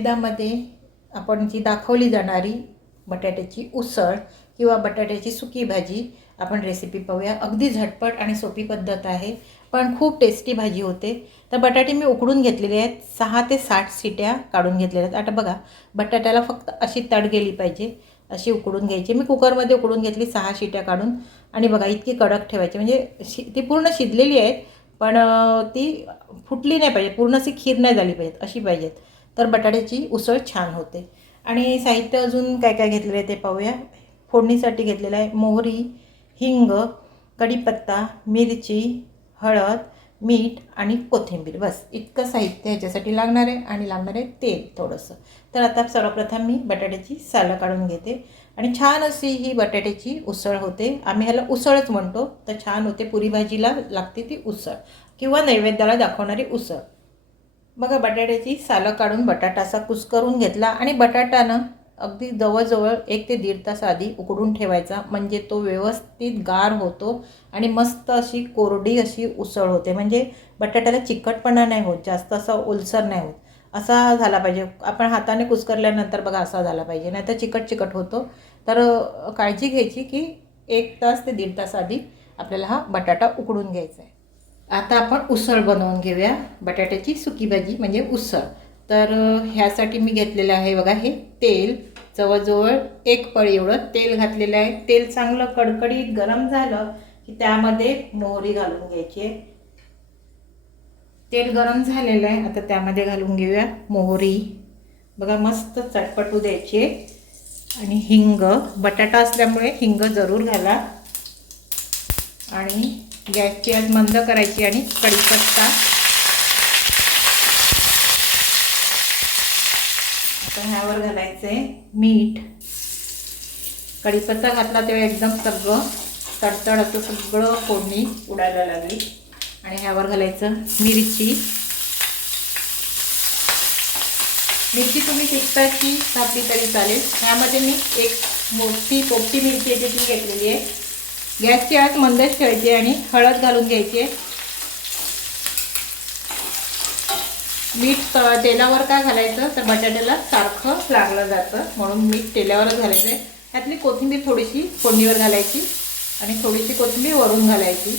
नैवेद्यामध्ये आपण जी दाखवली जाणारी बटाट्याची उसळ किंवा बटाट्याची सुकी भाजी आपण रेसिपी पाहूया. अगदी झटपट आणि सोपी पद्धत आहे पण खूप टेस्टी भाजी होते. तर बटाटे मी उकडून घेतलेले आहेत. सहा ते साठ सिट्या काढून घेतलेल्या आहेत. आता बघा बटाट्याला फक्त अशी तड गेली पाहिजे अशी उकडून घ्यायची. मी कुकरमध्ये उकडून घेतली सहा शिट्या काढून. आणि बघा इतकी कडक ठेवायची. म्हणजे शि ती पूर्ण शिजलेली आहेत पण ती फुटली नाही पाहिजे. पूर्ण अशी खीर नाही झाली पाहिजेत अशी पाहिजेत. तर बटाट्याची उसळ छान होते. आणि साहित्य अजून काय काय घेतलेलं आहे ते पाहूया. फोडणीसाठी घेतलेलं आहे मोहरी हिंग कढीपत्ता मिरची हळद मीठ आणि कोथिंबीर. बस इतकं साहित्य ह्याच्यासाठी लागणार आहे आणि लागणार आहे तेल थोडंसं. तर आता सर्वप्रथम मी बटाट्याची सालं काढून घेते. आणि छान अशी ही बटाट्याची उसळ होते. आम्ही ह्याला उसळच म्हणतो. तर छान होते. पुरी भाजीला लागते ती उसळ. किंवा नैवेद्याला दाखवणारी उसळ. बघा बटाट्याची सालं काढून बटाटा असा कुस्करून घेतला आणि बटाटानं अगदी जवळजवळ एक ते दीड तास आधी उकडून ठेवायचा. म्हणजे तो व्यवस्थित गार होतो आणि मस्त अशी कोरडी अशी उसळ होते. म्हणजे बटाट्याला चिकटपणा नाही होत जास्त असा ओलसर नाही होत. असा झाला पाहिजे. आपण हाताने कुस्करल्यानंतर बघा असा झाला पाहिजे. नाही तर चिकट चिकट होतो. तर काळजी घ्यायची की एक तास ते दीड तास आधी आपल्याला हा बटाटा उकडून घ्यायचा आहे. आता आपण उसळ बनवून घेऊया. बटाट्याची सुकी भाजी म्हणजे उसळ. तर ह्यासाठी मी घेतलेलं आहे बघा हे तेल. जवळजवळ एक पळी एवढं तेल घातलेलं आहे. तेल चांगलं कडकडीत गरम झालं की त्यामध्ये मोहरी घालून घ्यायची आहे. तेल गरम झालेलं आहे. आता त्यामध्ये घालून घेऊया मोहरी. बघा मस्त चटपटू द्यायची आणि हिंग. बटाटा असल्यामुळे हिंग जरूर घाला. आणि गॅसची आज मंद करायची आणि कढीपत्ता आता ह्यावर घालायचं आहे मीठ. कढीपत्ता घातला तेव्हा एकदम सगळं तडतड असं सगळं फोडणी उडायला लागली. आणि ह्यावर घालायचं मिरची. मिरची तुम्ही तिखटाची घातली तरी चालेल. ह्यामध्ये मी एक मोठी पोपटी मिरची आहे ती घेतलेली आहे. गॅसची आत मंदच ठेवायची आणि हळद घालून घ्यायची. मीठ तेलावर काय घालायचं? तर बटाट्याला सारखं लागलं जातं. म्हणून मीठ तेलावरच घालायचं आहे त्यातली कोथिंबीर थोडीशी फोडणीवर घालायची आणि थोडीशी कोथिंबीर वरून घालायची.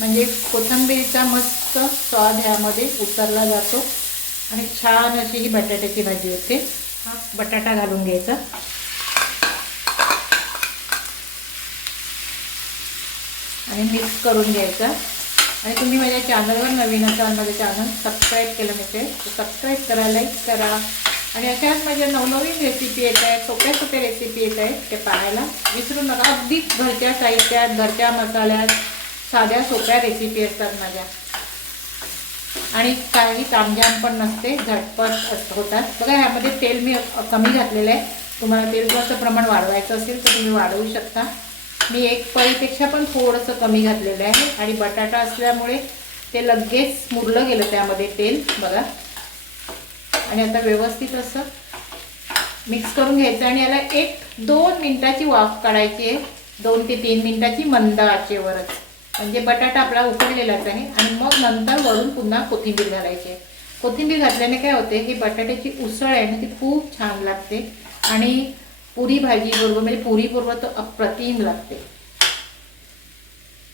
म्हणजे कोथिंबीरचा मस्त स्वाद ह्यामध्ये उतरला जातो. आणि छान अशी ही बटाट्याची भाजी होते. हा बटाटा घालून घ्यायचा. आणि मिक्स करून घ्यायचा. आणि तुम्ही माझ्या चॅनलवर नवीन असाल माझं चॅनल सबस्क्राईब केलं नसेल तर सबस्क्राईब करा लाईक करा. आणि अशाच माझ्या नवनवीन रेसिपी येत आहेत सोप्या सोप्या रेसिपी येत आहेत ते पाहायला विसरू नका. अगदी घरच्या साहित्यात घरच्या मसाल्यात साध्या सोप्या रेसिपी असतात माझ्या. आणि काही तामझाम पण नसते झटपट होतात. बघा ह्यामध्ये तेल मी कमी घातलेलं आहे. तुम्हाला तेलचं प्रमाण वाढवायचं असेल तर तुम्ही वाढवू शकता. मी एक पळीपेक्षा पण थोडंसं कमी घातलेलं आहे. आणि बटाटा असल्यामुळे ते लगेच मुरलं गेलं त्यामध्ये तेल बघा. आणि आता व्यवस्थित असं मिक्स करून घ्यायचं आणि याला एक दोन मिनटाची वाफ काढायची आहे. दोन ते तीन मिनटाची मंद आचेवरच. म्हणजे बटाटा आपला उकडलेलाच आहे. आणि मग नंतर वरून पुन्हा कोथिंबीर घालायची आहे. कोथिंबीर घातल्याने काय होते? की बटाट्याची उसळ आहे ना ती खूप छान लागते. आणि पुरी भाजी बरोबर म्हणजे पुरी बरोबर तर अप्रतिम लागते.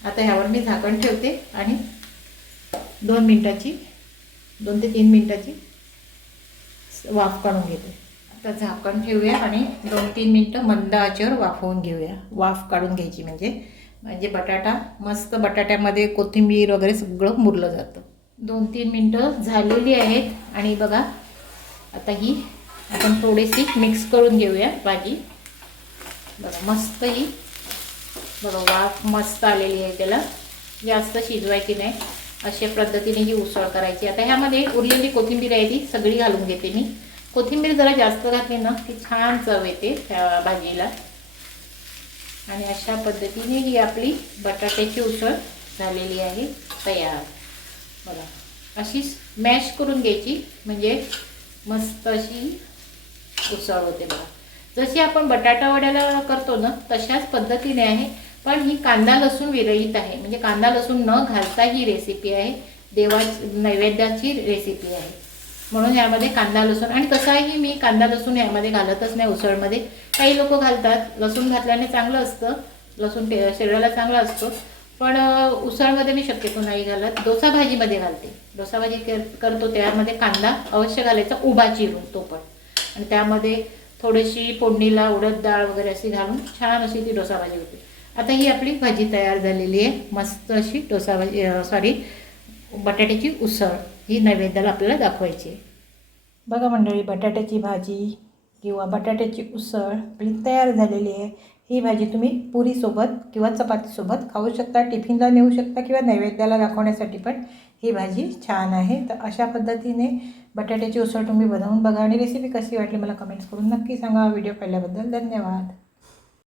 आता ह्यावर मी झाकण ठेवते आणि दोन मिनिटाची दोन ते तीन मिनिटाची वाफ काढून घेते. आता झाकण ठेवूया आणि दोन तीन मिनटं मंद आचेवर वाफवून घेऊया. वाफ काढून घ्यायची म्हणजे? म्हणजे बटाटा मस्त बटाट्यामध्ये कोथिंबीर वगैरे सगळं मुरलं जातं. दोन तीन मिनटं झालेली आहेत आणि बघा आता ही आपण थोडीशी मिक्स करून घेऊया भाजी. बघा मस्त ही. बघा वाफ मस्त आलेली आहे त्याला. जास्त शिजवायची नाही. अशा पद्धतीने ही उसळ करायची. आता ह्यामध्ये उरलेली कोथिंबीर आहे ती सगळी घालून घेते मी. कोथिंबीर जरा जास्त घातली ना की छान चव येते त्या भाजीला. आणि अशा पद्धतीने ही आपली बटाट्याची उसळ झालेली आहे तयार. बघा अशी मॅश करून घ्यायची. म्हणजे मस्त अशी उसळ होते बघा. जशी आपण बटाटा वड्याला करतो ना तशाच पद्धतीने आहे. पण ही कांदा लसूण विरहित आहे. म्हणजे कांदा लसूण न घालता ही रेसिपी आहे. देवा नैवेद्याची रेसिपी आहे. म्हणून यामध्ये कांदा लसूण आणि तसाही मी कांदा लसूण यामध्ये घालतच नाही उसळमध्ये. काही लोक घालतात. लसूण घातल्याने चांगलं असतं. लसूण शरीराला चांगला असतो. पण उसळमध्ये मी शक्यतो नाही घालत. डोसा भाजीमध्ये घालते. डोसा भाजी कर- करतो त्यामध्ये कांदा अवश्य घालायचा. उभा चिरून तो पण. आणि त्यामध्ये थोडीशी फोडणीला उडद डाळ वगैरे अशी घालून छान अशी ती डोसा भाजी होती. आता ही आपली भाजी तयार झालेली आहे. मस्त अशी डोसा भाजी सॉरी बटाट्याची उसळ. ही नैवेद्याला आपल्याला दाखवायची आहे. बघा मंडळी बटाट्याची भाजी किंवा बटाट्याची उसळ आपली तयार झालेली आहे. ही भाजी तुम्ही पुरीसोबत किंवा चपातीसोबत खाऊ शकता टिफिनला नेऊ शकता किंवा नैवेद्याला दाखवण्यासाठी पण ही भाजी छान आहे. तर अशा पद्धतीने बटाट्याची उसळ तुम्ही बनवून बघा आणि रेसिपी कशी वाटली मला कमेंट्स करून नक्की सांगा. व्हिडिओ पाहिल्याबद्दल धन्यवाद.